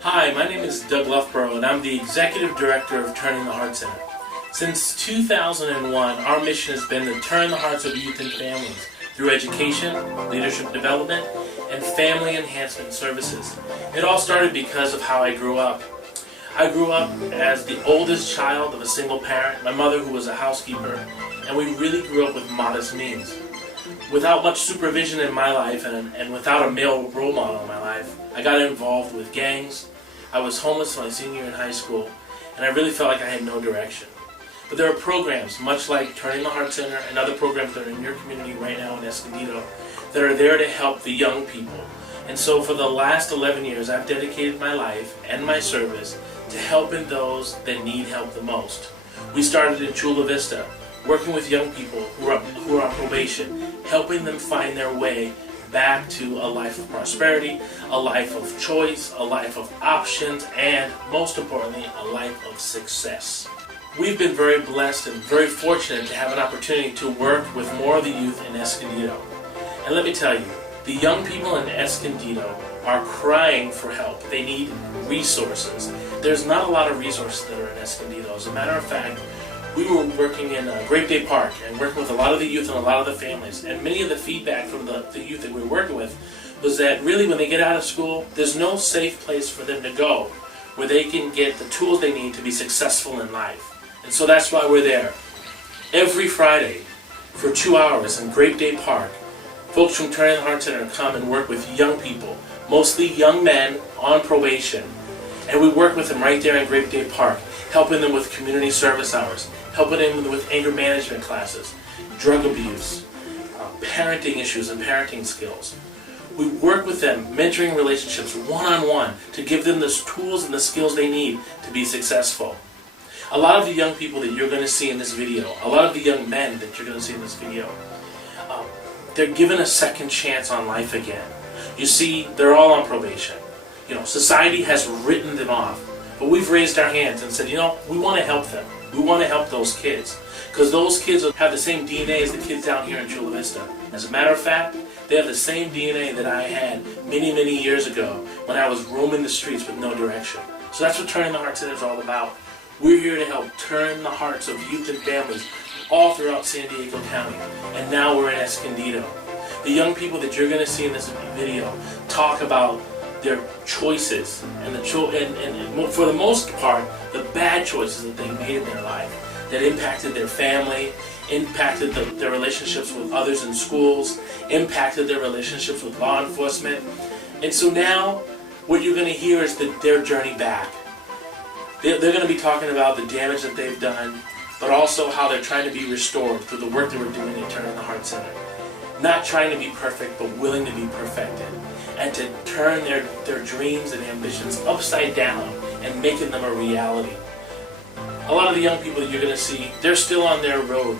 Hi, my name is Doug Loughborough, and I'm the Executive Director of Turning the Heart Center. Since 2001, our mission has been to turn the hearts of youth and families through education, leadership development, and family enhancement services. It all started because of how I grew up. I grew up as the oldest child of a single parent, my mother who was a housekeeper, and we really grew up with modest means. Without much supervision in my life and without a male role model in my life, I got involved with gangs. I was homeless my senior year in high school, and I really felt like I had no direction. But there are programs, much like Turning the Heart Center and other programs that are in your community right now in Escondido, that are there to help the young people. And so for the last 11 years, I've dedicated my life and my service to helping those that need help the most. We started in Chula Vista, working with young people who are on probation, helping them find their way back to a life of prosperity, a life of choice, a life of options, and most importantly, a life of success. We've been very blessed and very fortunate to have an opportunity to work with more of the youth in Escondido. And let me tell you, the young people in Escondido are crying for help. They need resources. There's not a lot of resources that are in Escondido. As a matter of fact, we were working in Grape Day Park and working with a lot of the youth and a lot of the families. And many of the feedback from the youth that we were working with was that really when they get out of school, there's no safe place for them to go where they can get the tools they need to be successful in life. And so that's why we're there. Every Friday for 2 hours in Grape Day Park, folks from Turning the Heart Center come and work with young people, mostly young men on probation. And we work with them right there in Grape Day Park, helping them with community service hours, helping them with anger management classes, drug abuse, parenting issues and parenting skills. We work with them, mentoring relationships one-on-one to give them the tools and the skills they need to be successful. A lot of the young people that you're going to see in this video, a lot of the young men that you're going to see in this video, they're given a second chance on life again. You see, they're all on probation. You know, society has written them off. But we've raised our hands and said, you know, we want to help them. We want to help those kids. Because those kids have the same DNA as the kids down here in Chula Vista. As a matter of fact, they have the same DNA that I had many, many years ago when I was roaming the streets with no direction. So that's what Turning the Heart Center is all about. We're here to help turn the hearts of youth and families all throughout San Diego County. And now we're in Escondido. The young people that you're going to see in this video talk about their choices and for the most part, the bad choices that they made in their life that impacted their family, impacted their relationships with others in schools, impacted their relationships with law enforcement. And so now what you're going to hear is their journey back. They're going to be talking about the damage that they've done, but also how they're trying to be restored through the work that we're doing at Turning the Heart Center. Not trying to be perfect, but willing to be perfected, and to turn their dreams and ambitions upside down and making them a reality. A lot of the young people that you're going to see, they're still on their road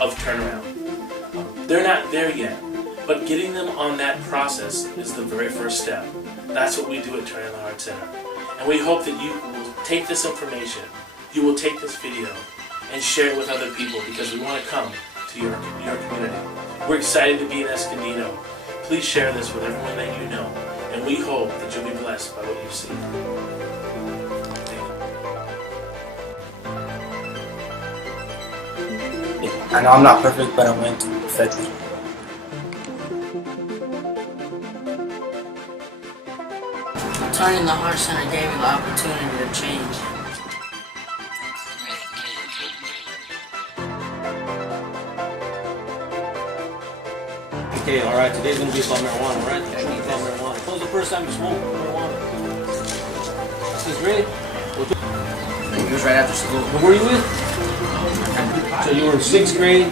of turnaround. They're not there yet, but getting them on that process is the very first step. That's what we do at Turning the Heart Center. And we hope that you will take this information, you will take this video, and share it with other people because we want to come to your community. We're excited to be in Escondido. Please share this with everyone that you know, and we hope that you'll be blessed by what you see. I know I'm not perfect, but I'm willing to be perfected. Turning the Heart Center gave me the opportunity to change. Okay, alright, today's gonna be about marijuana, right? About marijuana. When was the first time you smoked marijuana? Since grade? It was right after school. Who were you with? So you were in 6th grade,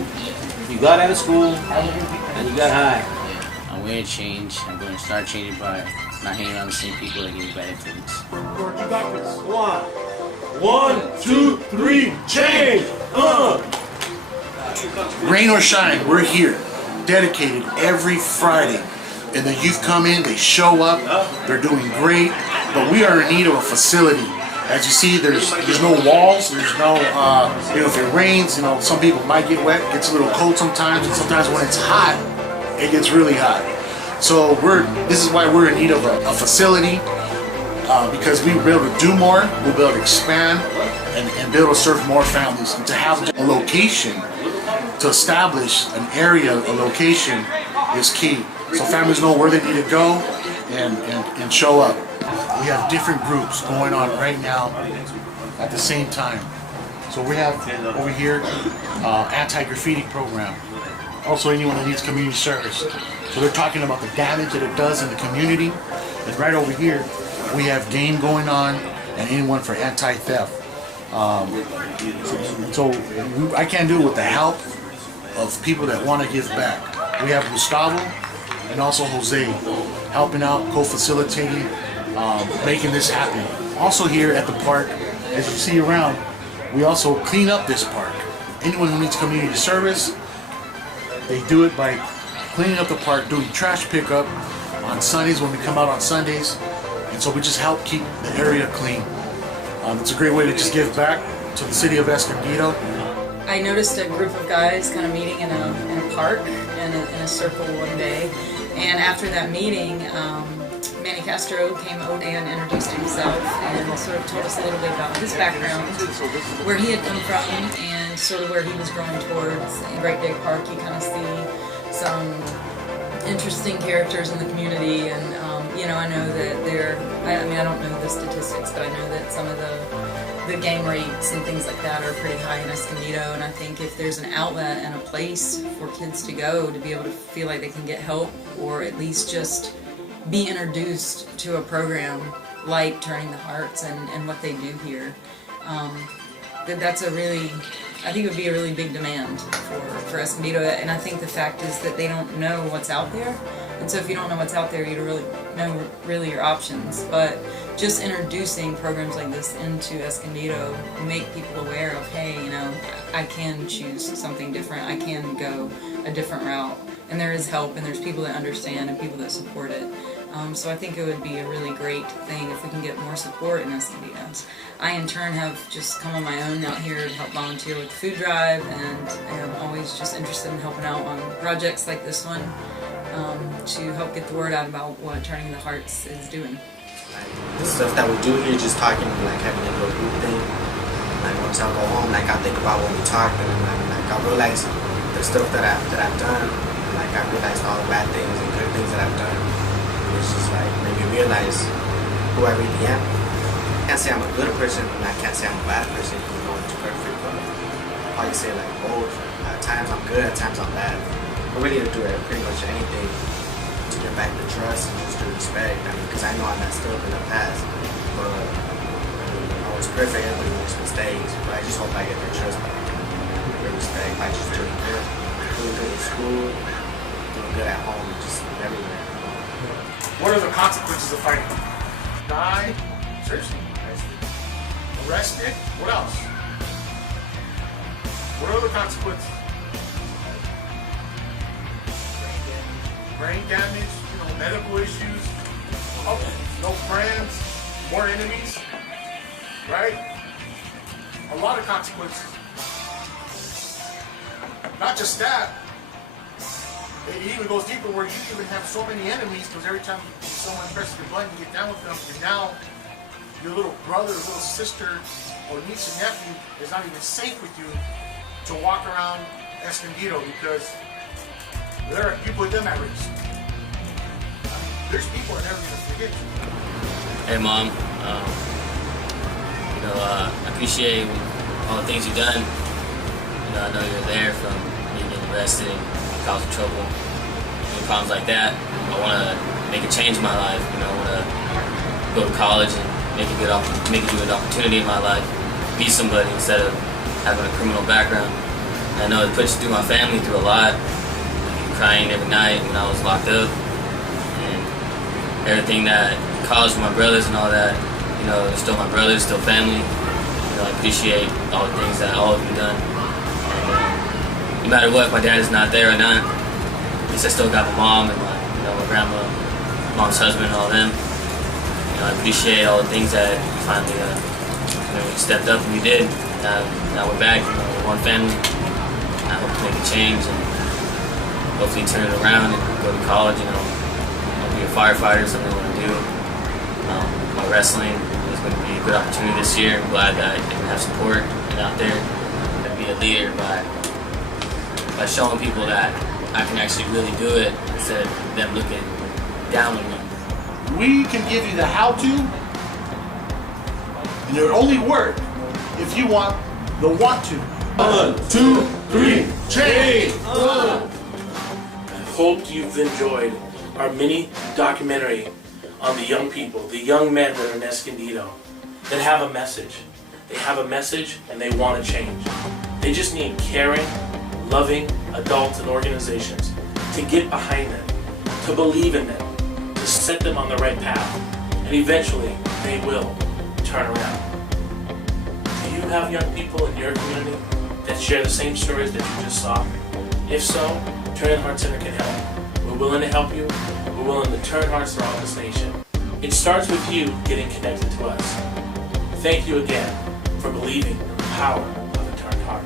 you got out of school, and you got high. I'm going to change. I'm going to start changing by not hanging around the same people that give me bad influence. You got this. Go on. 1, 2, 3, change! Rain or shine, we're here, dedicated every Friday. And the youth come in, they show up, they're doing great, but we are in need of a facility. As you see, there's no walls, there's no, if it rains, some people might get wet, gets a little cold sometimes, and sometimes when it's hot, it gets really hot. So this is why we're in need of a facility, because we will be able to do more, we'll be able to expand, and be able to serve more families. And to have a location, to establish an area, a location is key. So families know where they need to go and show up. We have different groups going on right now at the same time. So we have over here anti-graffiti program. Also anyone that needs community service. So they're talking about the damage that it does in the community. And right over here we have game going on and anyone for anti-theft. So I can't do it with the help of people that want to give back. We have Gustavo and also Jose helping out, co-facilitating, making this happen. Also here at the park, as you see around, we also clean up this park. Anyone who needs community service, they do it by cleaning up the park, doing trash pickup on Sundays when we come out on Sundays. And so we just help keep the area clean. It's a great way to just give back to the city of Escondido. I noticed a group of guys kind of meeting in a park in a circle one day, and after that meeting, Manny Castro came out and introduced himself and sort of told us a little bit about his background, where he had come from, and sort of where he was growing towards. In Great Big Park, you kind of see some interesting characters in the community, and I know that I don't know the statistics, but I know that some of the gang rates and things like that are pretty high in Escondido, and I think if there's an outlet and a place for kids to go to be able to feel like they can get help, or at least just be introduced to a program like Turning the Hearts and what they do here, that's I think it would be a really big demand for Escondido. And I think the fact is that they don't know what's out there, and so if you don't know what's out there, you don't really know your options. But just introducing programs like this into Escondido make people aware of, hey, I can choose something different, I can go a different route, and there is help, and there's people that understand and people that support it. So I think it would be a really great thing if we can get more support in Escondido. I in turn have just come on my own out here to help volunteer with the food drive, and am always just interested in helping out on projects like this one, to help get the word out about what Turning the Hearts is doing. The stuff that we do here, just talking, like having a little group thing. Like once I go home, like I think about what we talked, and like I realize the stuff that I've done. Like I realized all the bad things and good things that I've done. It's just like made me realize who I really am. I can't say I'm a good person, and I can't say I'm a bad person. It's perfect, but how you say like both. At times I'm good, at times I'm bad. I'm ready to do pretty much anything to get back the trust and just to respect. Because I know I messed up in the past, but I was perfect. Everybody makes mistakes, but I just hope I get their trust back, their respect by just doing good in school, doing good at home, just everywhere. What are the consequences of fighting? Die? Seriously? Arrested? What else? What are the consequences? Brain damage, medical issues, no friends, more enemies, right? A lot of consequences. Not just that. It even goes deeper where you even have so many enemies because every time someone presses your button, you get down with them, and now your little brother, little sister, or niece and nephew is not even safe with you to walk around Escondido because there are people with them at risk. There's people that never even forget you. Hey Mom, I appreciate all the things you've done. I know you're there from me getting arrested, causing trouble, problems like that. I want to make a change in my life. I want to go to college and make a good opportunity in my life. Be somebody instead of having a criminal background. And I know it puts my family through a lot. Crying every night when I was locked up, and everything that caused for my brothers and all that. They're still my brothers, still family. I appreciate all the things that all of you done. No matter what, if my dad is not there or not, at least I still got my mom and my grandma, mom's husband, and all them. I appreciate all the things that you finally stepped up and you did. Now we're back, we're one family. I hope to make a change and hopefully turn it around and go to college. I'll be a firefighter, something I want to do. My wrestling is going to be a good opportunity this year. I'm glad that I can have support and out there and be a leader by showing people that I can actually really do it instead of them looking down on me. We can give you the how-to, and it would only work if you want the want-to. 1, 2, 3, change! I hope you've enjoyed our mini documentary on the young people, the young men that are in Escondido, that have a message. They have a message and they want to change. They just need caring, loving adults and organizations to get behind them, to believe in them, to set them on the right path, and eventually they will turn around. Do you have young people in your community that share the same stories that you just saw? If so, Turning the Heart Center can help. We're willing to help you. We're willing to turn hearts around this nation. It starts with you getting connected to us. Thank you again for believing in the power of a turned heart.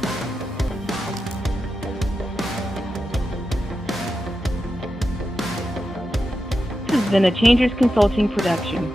This has been a Changers Consulting production.